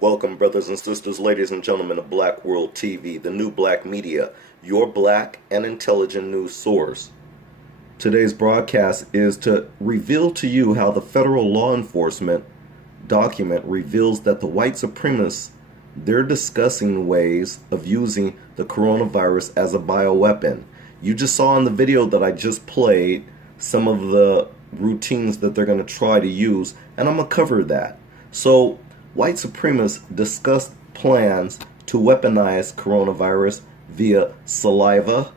Welcome, brothers and sisters, ladies and gentlemen of Black World TV, the new black media, your black and intelligent news source. Today's broadcast is to reveal to you how the federal law enforcement document reveals that the white supremacists, they're discussing ways of using the coronavirus as a bioweapon. You just saw in the video that I just played some of the routines that they're going to try to use, and I'm going to cover that. So, white supremacists discussed plans to weaponize coronavirus via saliva,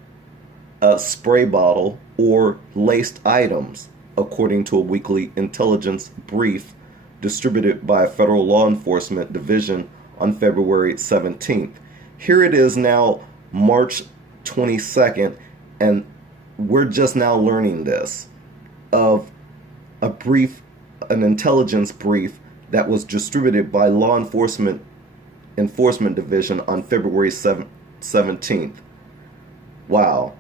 a spray bottle, or laced items, according to a weekly intelligence brief distributed by a federal law enforcement division on February 17th. Here it is now, March 22nd, and we're just now learning this of an intelligence brief that was distributed by Law Enforcement Division on February 17th. Wow.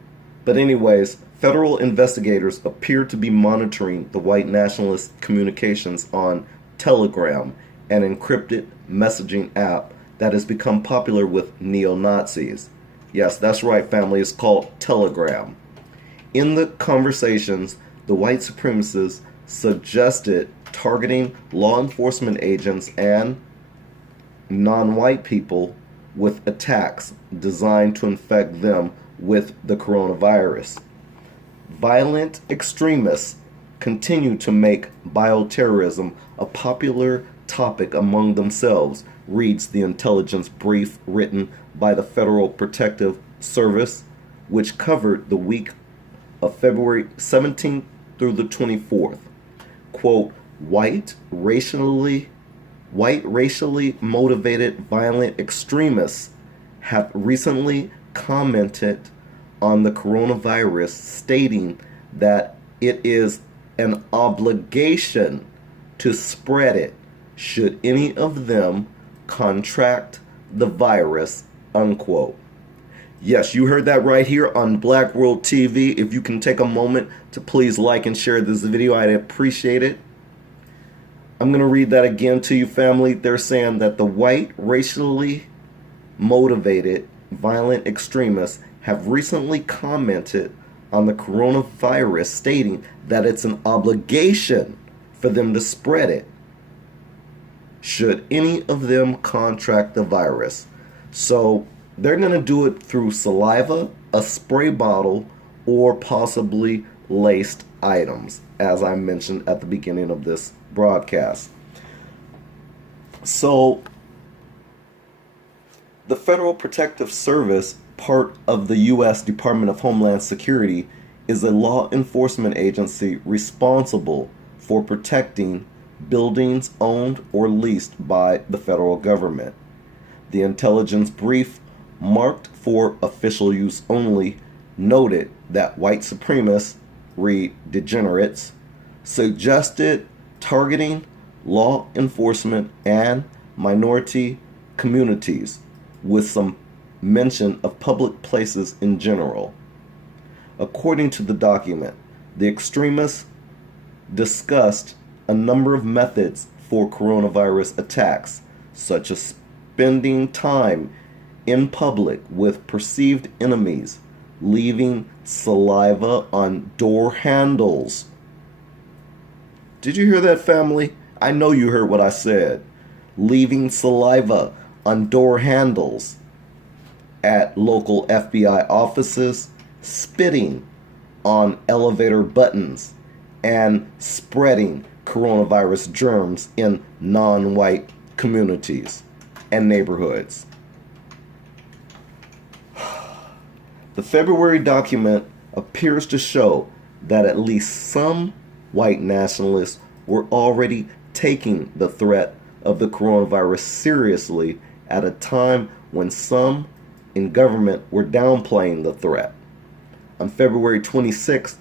But anyways, federal investigators appear to be monitoring the white nationalist communications on Telegram, an encrypted messaging app that has become popular with neo-Nazis. Yes, that's right, family. It's called Telegram. In the conversations, the white supremacists suggested targeting law enforcement agents and non-white people with attacks designed to infect them with the coronavirus. Violent extremists continue to make bioterrorism a popular topic among themselves, reads the intelligence brief written by the Federal Protective Service, which covered the week of February 17th through the 24th. Quote, white racially motivated violent extremists have recently commented on the coronavirus, stating that it is an obligation to spread it should any of them contract the virus, unquote. Yes, you heard that right here on Black World TV. If you can take a moment to please like and share this video, I'd appreciate it. I'm going to read that again to you, family. They're saying that the white, racially motivated, violent extremists have recently commented on the coronavirus, stating that it's an obligation for them to spread it should any of them contract the virus. So they're going to do it through saliva, a spray bottle, or possibly laced items, as I mentioned at the beginning of this broadcast. So the Federal Protective Service, part of the U.S. Department of Homeland Security, is a law enforcement agency responsible for protecting buildings owned or leased by the federal government. The intelligence brief, marked for official use only, noted that white supremacists, read degenerates, suggested targeting law enforcement and minority communities, with some mention of public places in general. According to the document, the extremists discussed a number of methods for coronavirus attacks, such as spending time in public with perceived enemies, leaving saliva on door handles. Did you hear that, family? I know you heard what I said. Leaving saliva on door handles at local FBI offices, spitting on elevator buttons, and spreading coronavirus germs in non-white communities and neighborhoods. The February document appears to show that at least some white nationalists were already taking the threat of the coronavirus seriously at a time when some in government were downplaying the threat. On February 26th,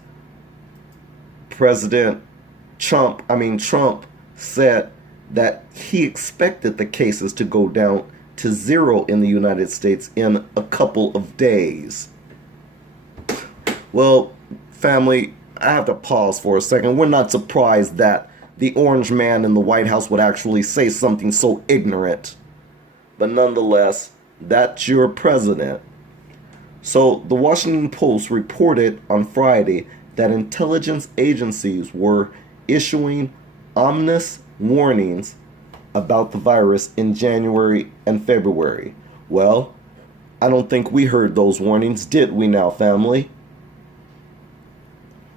Trump said that he expected the cases to go down to zero in the United States in a couple of days. Well, family, I have to pause for a second. We're not surprised that the orange man in the White House would actually say something so ignorant. but nonetheless, that's your president. So the Washington Post reported on Friday that intelligence agencies were issuing ominous warnings about the virus in January and February. Well, I don't think we heard those warnings, did we now, family?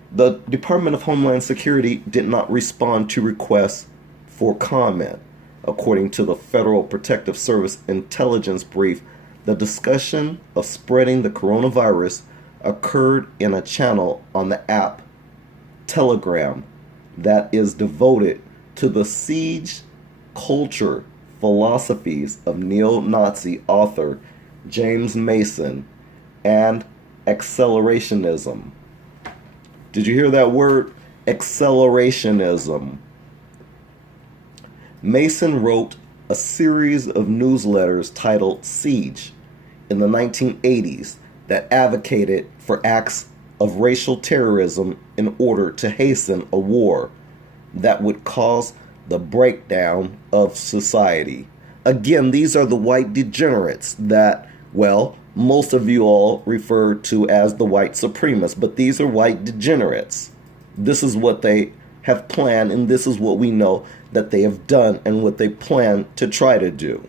The Department of Homeland Security did not respond to requests for comment. According to the Federal Protective Service intelligence brief, the discussion of spreading the coronavirus occurred in a channel on the app Telegram that is devoted to the siege culture philosophies of neo-Nazi author James Mason and accelerationism. Did you hear that word? Accelerationism. Mason wrote a series of newsletters titled Siege in the 1980s that advocated for acts of racial terrorism in order to hasten a war that would cause the breakdown of society. Again, these are the white degenerates that, well, most of you all refer to as the white supremacists, but these are white degenerates. This is what they have planned, and this is what we know that they have done and what they plan to try to do.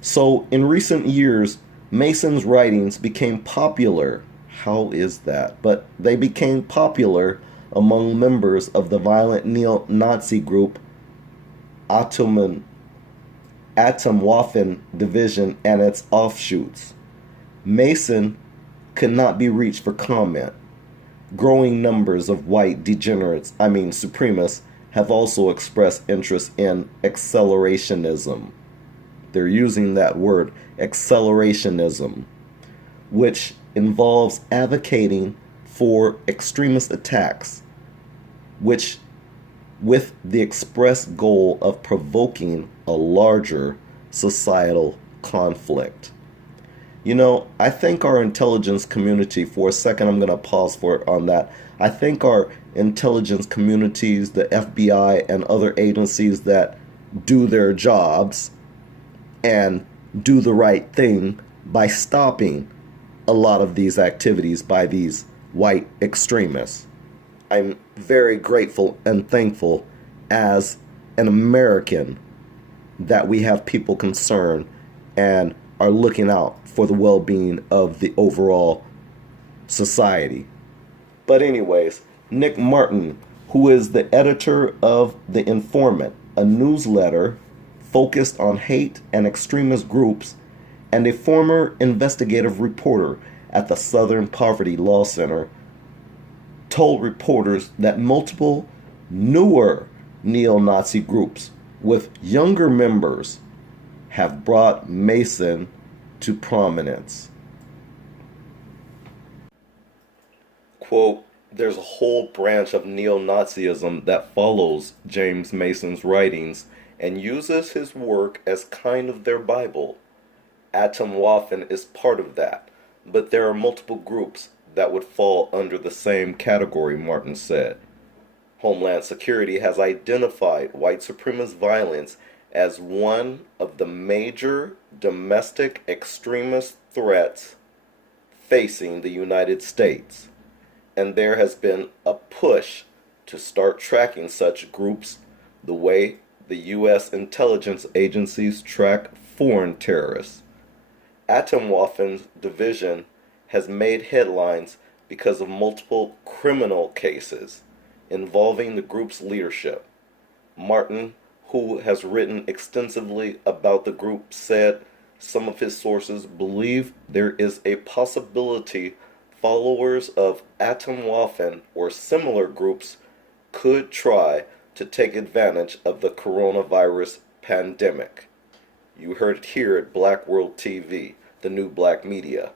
So in recent years, Mason's writings became popular. How is that? But they became popular among members of the violent neo-Nazi group Atomwaffen Division and its offshoots. Mason could not be reached for comment. Growing numbers of white degenerates, supremacists, have also expressed interest in accelerationism. They're using that word, accelerationism, which involves advocating for extremist attacks, which with the express goal of provoking a larger societal conflict. You know, I think our intelligence community, for a second I'm going to pause for it on that. I think our intelligence communities, the FBI and other agencies that do their jobs and do the right thing by stopping a lot of these activities by these white extremists. I'm very grateful and thankful as an American that we have people concerned and are looking out for the well-being of the overall society. But anyways, Nick Martin, who is the editor of The Informant, a newsletter focused on hate and extremist groups, and a former investigative reporter at the Southern Poverty Law Center, told reporters that multiple newer neo-Nazi groups with younger members have brought Mason to prominence. Quote, there's a whole branch of neo-Nazism that follows James Mason's writings and uses his work as kind of their Bible. Atomwaffen is part of that, but there are multiple groups that would fall under the same category, Martin said. Homeland Security has identified white supremacist violence as one of the major domestic extremist threats facing the United States, and there has been a push to start tracking such groups the way the U.S. intelligence agencies track foreign terrorists. Atomwaffen's division has made headlines because of multiple criminal cases involving the group's leadership. Martin, who has written extensively about the group, said some of his sources believe there is a possibility followers of Atomwaffen or similar groups could try to take advantage of the coronavirus pandemic. You heard it here at Black World TV, the new black media.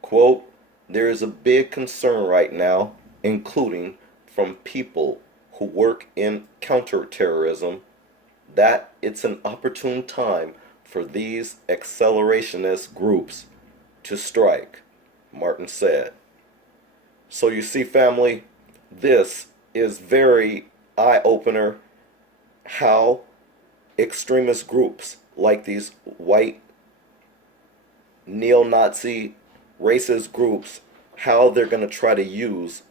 Quote, there is a big concern right now, including from people who work in counterterrorism, that it's an opportune time for these accelerationist groups to strike, Martin said. So you see, family, this is very eye-opener how extremist groups like these white neo-Nazi racist groups, how they're going to try to use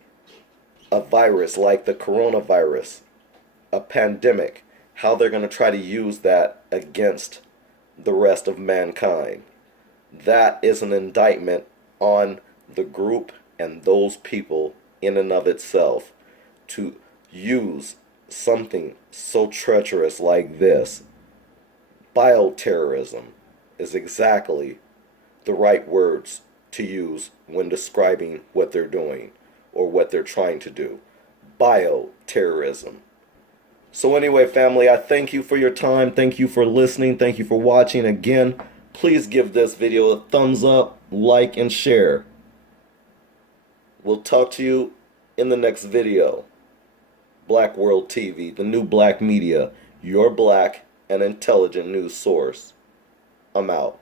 a virus like the coronavirus, a pandemic, how they're going to try to use that against the rest of mankind. That is an indictment on the group and those people in and of itself to use something so treacherous like this. Bioterrorism is exactly the right words to use when describing what they're doing or what they're trying to do. Bioterrorism. So anyway, family, I thank you for your time. Thank you for listening. Thank you for watching. Again, please give this video a thumbs up, like, and share. We'll talk to you in the next video. Black World TV, the new black media, your black and intelligent news source. I'm out.